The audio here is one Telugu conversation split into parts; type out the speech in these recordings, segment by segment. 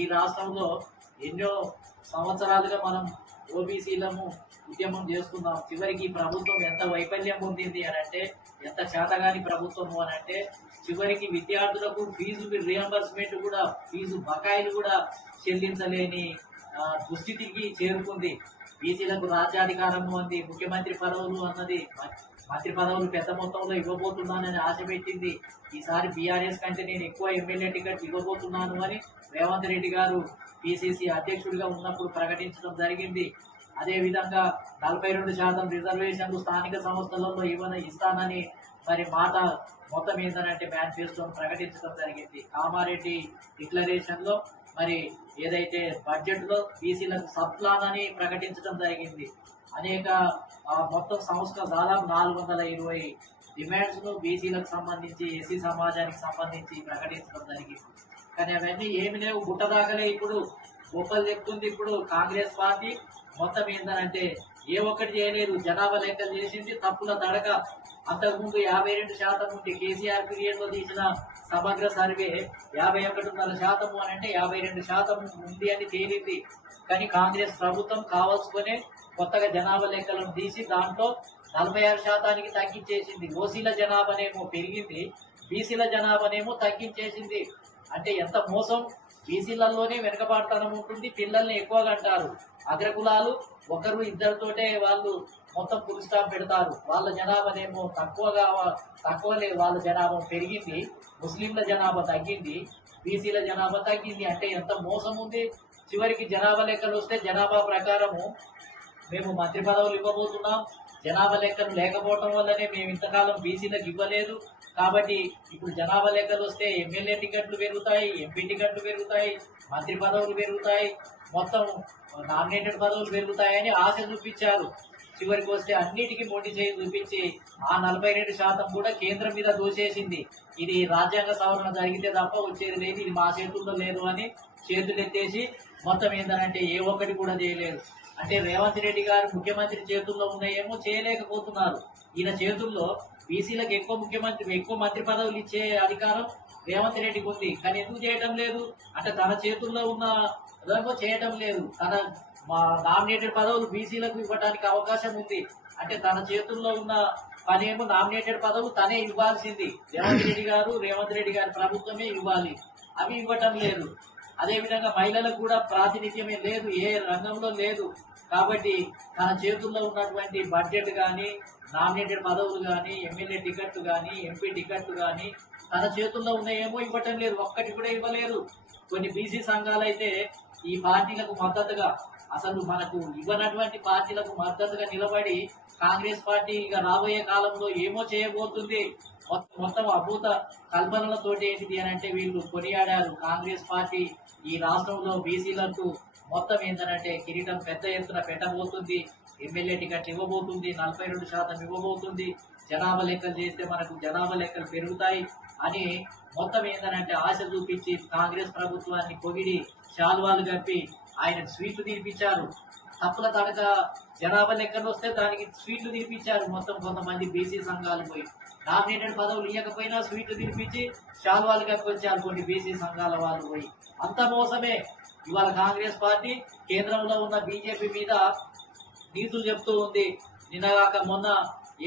ఈ రాష్ట్రంలో ఎన్నో సంవత్సరాలుగా మనం ఓబీసీలము ఉద్యమం చేస్తున్నాం. చివరికి ప్రభుత్వం ఎంత వైఫల్యం పొందింది అని అంటే, ఎంత చేతగాని ప్రభుత్వము అని అంటే, చివరికి విద్యార్థులకు ఫీజు రియంబర్స్మెంట్ కూడా, ఫీజు బకాయిలు కూడా చెల్లించలేని దుస్థితికి చేరుకుంది. బీసీలకు రాజ్యాధికారము అంది, ముఖ్యమంత్రి పదవులు అన్నది, మంత్రి పదవులు పెద్ద మొత్తంలో ఇవ్వబోతున్నానని ఆశ పెట్టింది. ఈసారి బీఆర్ఎస్ కంటే నేను ఎక్కువ ఎమ్మెల్యే టికెట్ ఇవ్వబోతున్నాను అని రేవంత్ రెడ్డి గారు పిసిసి అధ్యక్షుడిగా ఉన్నప్పుడు ప్రకటించడం జరిగింది. అదేవిధంగా 42% రిజర్వేషన్లు స్థానిక సంస్థలలో ఇస్తానని మరి మాట మొత్తం ఏంటంటే మేనిఫెస్టోను ప్రకటించడం జరిగింది. కామారెడ్డి డిక్లరేషన్ లో మరి ఏదైతే బడ్జెట్ లో బీసీలకు సబ్ ప్లాన్ అని ప్రకటించడం జరిగింది. అనేక మొత్తం సంస్థ దాదాపు 420 డిమాండ్స్ ను బీసీలకు సంబంధించి, ఎస్సీ సమాజానికి సంబంధించి ప్రకటించడం జరిగింది. కానీ అవన్నీ ఏమి లేవు, గుట్టదాకలే. ఇప్పుడు గొప్పలు చెప్తుంది ఇప్పుడు కాంగ్రెస్ పార్టీ. మొత్తం ఏంటంటే ఏ ఒక్కటి చేయలేదు. జనాభా లెక్కలు చేసింది తప్పుల తడక. అంతకుముందు 52% ఉంటే కేసీఆర్ పీరియడ్ లో తీసిన సమగ్ర సర్వే 51.5% అని అంటే 52% ఉంది అని తేలింది. కానీ కాంగ్రెస్ ప్రభుత్వం కావాల్సుకునే కొత్తగా జనాభా లెక్కలను తీసి దాంట్లో 46%కి తగ్గించేసింది. ఓసీల జనాభానేమో పెరిగింది, బీసీల జనాభానేమో తగ్గించేసింది. అంటే ఎంత మోసం! బీసీలలోనే వెనుకబాటుతనం ఉంటుంది, పిల్లల్ని ఎక్కువగా అంటారు. అగ్రకులాలు ఒకరు ఇద్దరితోటే వాళ్ళు మొత్తం ఫుల్ స్టాప్ పెడతారు. వాళ్ళ జనాభానేమో తక్కువలే, వాళ్ళ జనాభా పెరిగింది. ముస్లింల జనాభా తగ్గింది, బీసీల జనాభా తగ్గింది. అంటే ఎంత మోసం ఉంది! చివరికి జనాభా లెక్కలు వస్తే జనాభా ప్రకారము మేము మంత్రి పదవులు ఇవ్వబోతున్నాం. జనాభా లెక్కలు లేకపోవడం వల్లనే మేము ఇంతకాలం బీసీలకు ఇవ్వలేదు. కాబట్టి ఇప్పుడు జనాభా లెక్కలు వస్తే ఎమ్మెల్యే టికెట్లు పెరుగుతాయి, ఎంపీ టికెట్లు పెరుగుతాయి, మంత్రి పదవులు పెరుగుతాయి, మొత్తం నామినేటెడ్ పదవులు పెరుగుతాయని ఆశ చూపించారు. చివరికి వస్తే అన్నిటికీ మొండి చేయి చూపించి ఆ 42% కూడా కేంద్రం మీద దోసేసింది. ఇది రాజ్యాంగ సవరణ జరిగితే తప్ప వచ్చేది లేదు, ఇది మా చేతుల్లో లేదు అని చేతులెత్తేసి మొత్తం ఏంటంటే ఏ ఒక్కటి కూడా చేయలేదు. అంటే రేవంత్ రెడ్డి గారు ముఖ్యమంత్రి చేతుల్లో ఉన్నాయేమో చేయలేకపోతున్నారు. ఈయన చేతుల్లో బీసీలకు ఎక్కువ మంత్రి పదవులు ఇచ్చే అధికారం రేవంత్ రెడ్డికి ఉంది. కానీ ఎందుకు చేయటం లేదు అంటే తన చేతుల్లో ఉన్న చేయటం లేదు. తన నామినేటెడ్ పదవులు బీసీలకు ఇవ్వడానికి అవకాశం ఉంది. అంటే తన చేతుల్లో ఉన్న పనేమో నామినేటెడ్ పదవులు తనే ఇవ్వాల్సింది. రేవంత్ రెడ్డి గారి ప్రభుత్వమే ఇవ్వాలి, అవి ఇవ్వటం లేదు. అదేవిధంగా మహిళలకు కూడా ప్రాతినిధ్యమే లేదు, ఏ రంగంలో లేదు. కాబట్టి తన చేతుల్లో ఉన్నటువంటి బడ్జెట్ కానీ, నామినేటెడ్ పదవులు కానీ, ఎమ్మెల్యే టికెట్లు కానీ, ఎంపీ టికెట్లు కానీ తన చేతుల్లో ఉన్నాయేమో ఇవ్వటం లేదు, ఒక్కటి కూడా ఇవ్వలేరు. కొన్ని బీసీ సంఘాలు అయితే ఈ పార్టీలకు మద్దతుగా, అసలు మనకు ఇవ్వనటువంటి పార్టీలకు మద్దతుగా నిలబడి కాంగ్రెస్ పార్టీ ఇక రాబోయే కాలంలో ఏమో చేయబోతుంది, మొత్తం అభూత కల్పనలతోటి ఏంటిది అని అంటే వీళ్ళు కొనియాడారు. కాంగ్రెస్ పార్టీ ఈ రాష్ట్రంలో బీసీలకు మొత్తం ఏంటంటే కిరీటం పెద్ద ఎత్తున పెట్టబోతుంది, ఎమ్మెల్యే టికెట్ ఇవ్వబోతుంది, 42% ఇవ్వబోతుంది, జనాభా లెక్కలు చేస్తే మనకు జనాభా లెక్కలు పెరుగుతాయి అని మొత్తం ఏంటంటే ఆశ చూపించి కాంగ్రెస్ ప్రభుత్వాన్ని పొగిడి శాల్వాలు కప్పి ఆయన స్వీట్లు తినిపించారు. తప్పుల తడక జనాభా లెక్కలు వస్తే దానికి స్వీట్లు తినిపించారు. మొత్తం కొంతమంది బీసీ సంఘాలు పోయి నామినేటెడ్ పదవులు ఇవ్వకపోయినా స్వీట్లు తినిపించి శాల్వాలు కప్పించారు కొన్ని బీసీ సంఘాల వాళ్ళు పోయి. అంత మోసమే. ఇవాళ కాంగ్రెస్ పార్టీ కేంద్రంలో ఉన్న బీజేపీ మీద నీతులు చెప్తూ ఉంది. నిన్నగాక మొన్న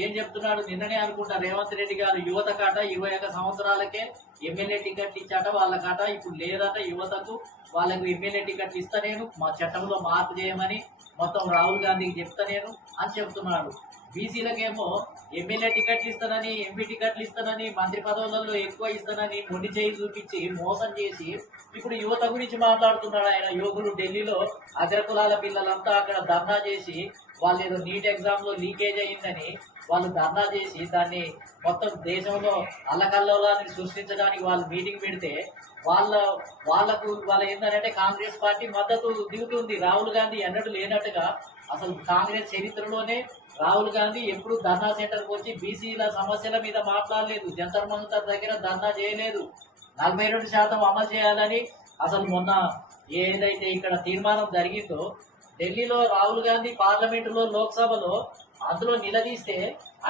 ఏం చెప్తున్నాడు, నిన్ననే అనుకుంటా రేవంత్ రెడ్డి గారు యువత కాట 21 సంవత్సరాలకే ఎమ్మెల్యే టికెట్లు ఇచ్చాట వాళ్ళ కాట, ఇప్పుడు లేదట యువతకు, వాళ్ళకు ఎమ్మెల్యే టికెట్లు ఇస్తా నేను, మా చట్టంలో మార్పు చేయమని మొత్తం రాహుల్ గాంధీకి చెప్తా నేను అని చెప్తున్నాడు. బీసీలకేమో ఎమ్మెల్యే టికెట్లు ఇస్తానని, ఎంపీ టికెట్లు ఇస్తానని, మంత్రి పదవులలో ఎక్కువ ఇస్తానని మొండి చేయి చూపించి మోసం చేసి ఇప్పుడు యువత గురించి మాట్లాడుతున్నాడు ఆయన. యువకులు ఢిల్లీలో అగ్రకులాల పిల్లలంతా అక్కడ ధర్నా చేసి వాళ్ళు ఏదో నీట్ ఎగ్జామ్ లో లీకేజ్ అయ్యిందని వాళ్ళు ధర్నా చేసి దాన్ని మొత్తం దేశంలో అల్లకల్లోలాన్ని సృష్టించడానికి వాళ్ళు మీటింగ్ పెడితే వాళ్ళకు ఏంటంటే కాంగ్రెస్ పార్టీ మద్దతు దిగుతుంది. రాహుల్ గాంధీ ఎన్నడూ లేనట్టుగా అసలు కాంగ్రెస్ చరిత్రలోనే రాహుల్ గాంధీ ఎప్పుడు ధర్నా సెంటర్కి వచ్చి బీసీల సమస్యల మీద మాట్లాడలేదు, జంతర్ మంతర్ దగ్గర ధర్నా చేయలేదు. 42% అమలు చేయాలని అసలు మొన్న ఏదైతే ఇక్కడ తీర్మానం జరిగిందో ఢిల్లీలో రాహుల్ గాంధీ పార్లమెంటులో, లోక్సభలో అందులో నిలదీస్తే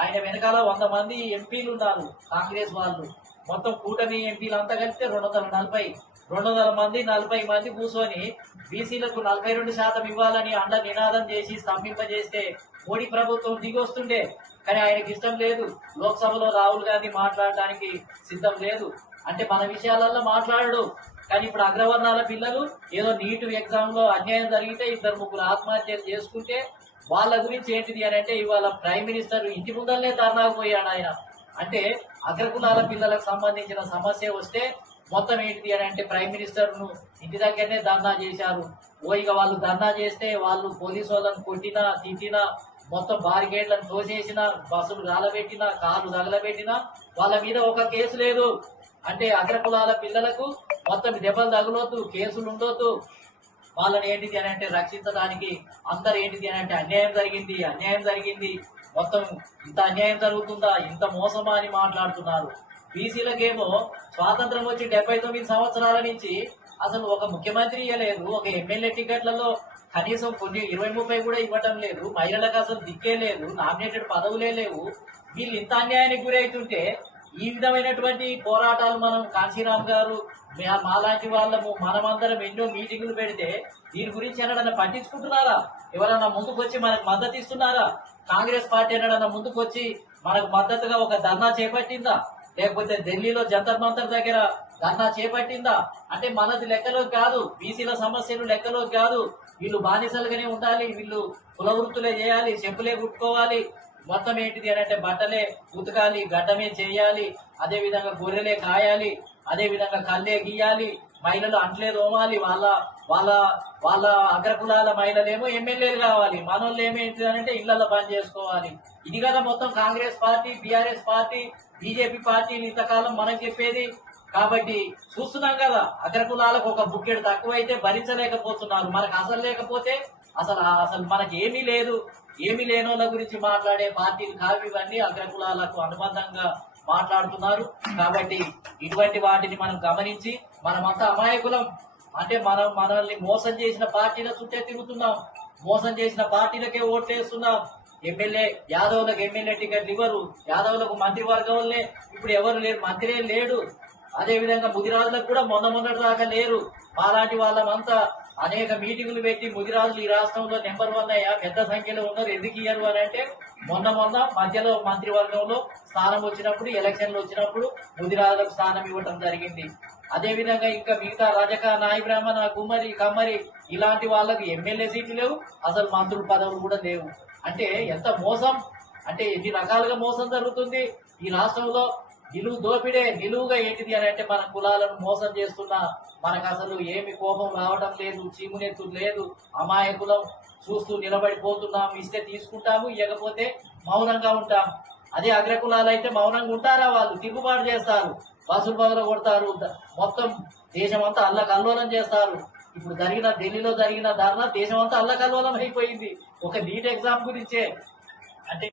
ఆయన వెనకాల 100 మంది ఎంపీలు ఉన్నారు కాంగ్రెస్ వాళ్ళు. మొత్తం కూటమి ఎంపీలు అంతా కలిస్తే 240. 200 మంది 40 మంది కూర్చొని బీసీలకు 42% ఇవ్వాలని అండ నినాదం చేసి స్తంభింపజేస్తే మోడీ ప్రభుత్వం దిగొస్తుండే. కానీ ఆయనకి ఇష్టం లేదు. లోక్సభలో రాహుల్ గాంధీ మాట్లాడడానికి సిద్ధం లేదు. అంటే మన విషయాలలో మాట్లాడడు. కానీ ఇప్పుడు అగ్రవర్ణాల పిల్లలు ఏదో నీట్ ఎగ్జామ్ లో అన్యాయం జరిగితే 2-3 ఆత్మహత్యలు చేసుకుంటే వాళ్ళ గురించి ఏంటిది అని అంటే ఇవాళ ప్రైమ్ మినిస్టర్ ఇంటి ముందరనే ధర్నాకు పోయాడు ఆయన. అంటే అగ్రకులాల పిల్లలకు సంబంధించిన సమస్య వస్తే మొత్తం ఏంటిది అని అంటే ప్రైమ్ మినిస్టర్ ను ఇంటి దగ్గరనే ధర్నా చేశారు. ఇక వాళ్ళు ధర్నా చేస్తే వాళ్ళు పోలీసు వాళ్ళని కొట్టినా తిట్టినా మొత్తం బారికేడ్లను తోసేసిన బస్సులు గాలబెట్టినా కార్లు తగలబెట్టినా వాళ్ళ మీద ఒక కేసు లేదు. అంటే అగ్రకులాల పిల్లలకు మొత్తం దెబ్బలు తగలొద్దు, కేసులు ఉండొద్దు. వాళ్ళని ఏంటిది అని అంటే రక్షించడానికి అందరు ఏంటిది అని అంటే అన్యాయం జరిగింది మొత్తం ఇంత అన్యాయం జరుగుతుందా, ఇంత మోసమా అని మాట్లాడుతున్నారు. బీసీలకేమో స్వాతంత్రం వచ్చి 79 సంవత్సరాల నుంచి అసలు ఒక ముఖ్యమంత్రి ఇవ్వలేదు, ఒక ఎమ్మెల్యే టికెట్లలో కనీసం కొన్ని 20-30 కూడా ఇవ్వటం లేదు, మహిళలకు అసలు దిక్కే లేదు, నామినేటెడ్ పదవులే లేవు. వీళ్ళు ఇంత అన్యాయానికి గురవుతుంటే ఈ విధమైనటువంటి పోరాటాలు మనం కాశీరామ్ గారు మాలాంటి వాళ్ళము మనమందరం ఎన్నో మీటింగులు పెడితే దీని గురించి ఎన్నడన్నా పట్టించుకుంటున్నారా? ఎవరన్నా ముందుకు వచ్చి మనకు మద్దతు ఇస్తున్నారా? కాంగ్రెస్ పార్టీ ఎన్నడన్నా ముందుకు వచ్చి మనకు మద్దతుగా ఒక ధర్నా చేపట్టిందా? లేకపోతే ఢిల్లీలో జంతర్ మంతర్ దగ్గర ధర్నా చేపట్టిందా? అంటే మనది లెక్కలోకి కాదు, బీసీల సమస్యలు లెక్కలోకి కాదు. వీళ్ళు బానిసలుగానే ఉండాలి, వీళ్ళు కుల వృత్తులే చేయాలి, చెప్పులే కుట్టుకోవాలి, మొత్తం ఏంటిది అని అంటే బట్టలే ఉతకాలి, గడ్డమే చేయాలి, అదే విధంగా గొర్రెలే కాయాలి, అదే విధంగా కళ్ళే గీయాలి, మహిళలు అంట్లే తోమాలి. వాళ్ళ వాళ్ళ వాళ్ళ అగ్రకులాల మహిళలేమో ఎమ్మెల్యేలు కావాలి, మనోళ్ళు ఏమేంటి అని అంటే ఇళ్లలో పని చేసుకోవాలి. ఇది కదా మొత్తం Congress party, BRS party, BJP పార్టీలు ఇంతకాలం మనకు చెప్పేది. కాబట్టి చూస్తున్నాం కదా, అగ్రకులాలకు ఒక బుక్కెడు తక్కువైతే భరించలేకపోతున్నారు. మనకు అసలు లేకపోతే అసలు మనకి ఏమీ లేదు. ఏమీ లేనోళ్ళ గురించి మాట్లాడే పార్టీలు కావు ఇవన్నీ, అగ్రకులాలకు అనుబంధంగా మాట్లాడుతున్నారు. కాబట్టి ఇటువంటి వాటిని మనం గమనించి మనమంతా అమాయకులం. అంటే మనల్ని మోసం చేసిన పార్టీల చుట్టే తిరుగుతున్నాం, మోసం చేసిన పార్టీలకే ఓట్లేస్తున్నాం. ఎమ్మెల్యే యాదవులకు ఎమ్మెల్యే టికెట్లు ఇవ్వరు, యాదవులకు మంత్రివర్గంలో ఇప్పుడు ఎవరు లేరు, మంత్రే లేడు. అదే విధంగా ముదిరాజులకు కూడా మొన్నటి దాకా లేరు. అలాంటి వాళ్ళమంతా అనేక మీటింగులు పెట్టి ముదిరాజులు ఈ రాష్ట్రంలో నెంబర్ 1 అయ్యా, పెద్ద సంఖ్యలో ఉన్నారు, ఎందుకు ఇయ్యరు అని అంటే మొన్న మధ్యలో మంత్రివర్గంలో స్థానం వచ్చినప్పుడు, ఎలక్షన్లు వచ్చినప్పుడు ముదిరాజులకు స్థానం ఇవ్వటం జరిగింది. అదే విధంగా ఇంకా మిగతా రజక, నాయ బ్రాహ్మణ, కుమ్మరి, కమ్మరి ఇలాంటి వాళ్ళకి ఎమ్మెల్యే సీట్లు లేవు, అసలు మంత్రుల పదవులు కూడా లేవు. అంటే ఎంత మోసం, అంటే ఎన్ని రకాలుగా మోసం జరుగుతుంది ఈ రాష్ట్రంలో. నిలువుగా ఏంటిది అని అంటే మన కులాలను మోసం చేస్తున్నా మనకు అసలు ఏమి కోపం రావటం లేదు, చీమునెత్తు లేదు, అమాయకులం చూస్తూ నిలబడిపోతున్నాం. ఇస్తే తీసుకుంటాము, ఇవ్వకపోతే మౌనంగా ఉంటాం. అదే అగ్రకులాలు అయితే మౌనంగా ఉంటారా? వాళ్ళు తిరుగుబాటు చేస్తారు, బస్సులు బదులు కొడతారు, మొత్తం దేశం అంతా అల్లకల్లోలం చేస్తారు. ఇప్పుడు ఢిల్లీలో జరిగిన ధర్నా దేశం అంతా అల్లకల్లోలం అయిపోయింది ఒక నీట్ ఎగ్జామ్ గురించే. అంటే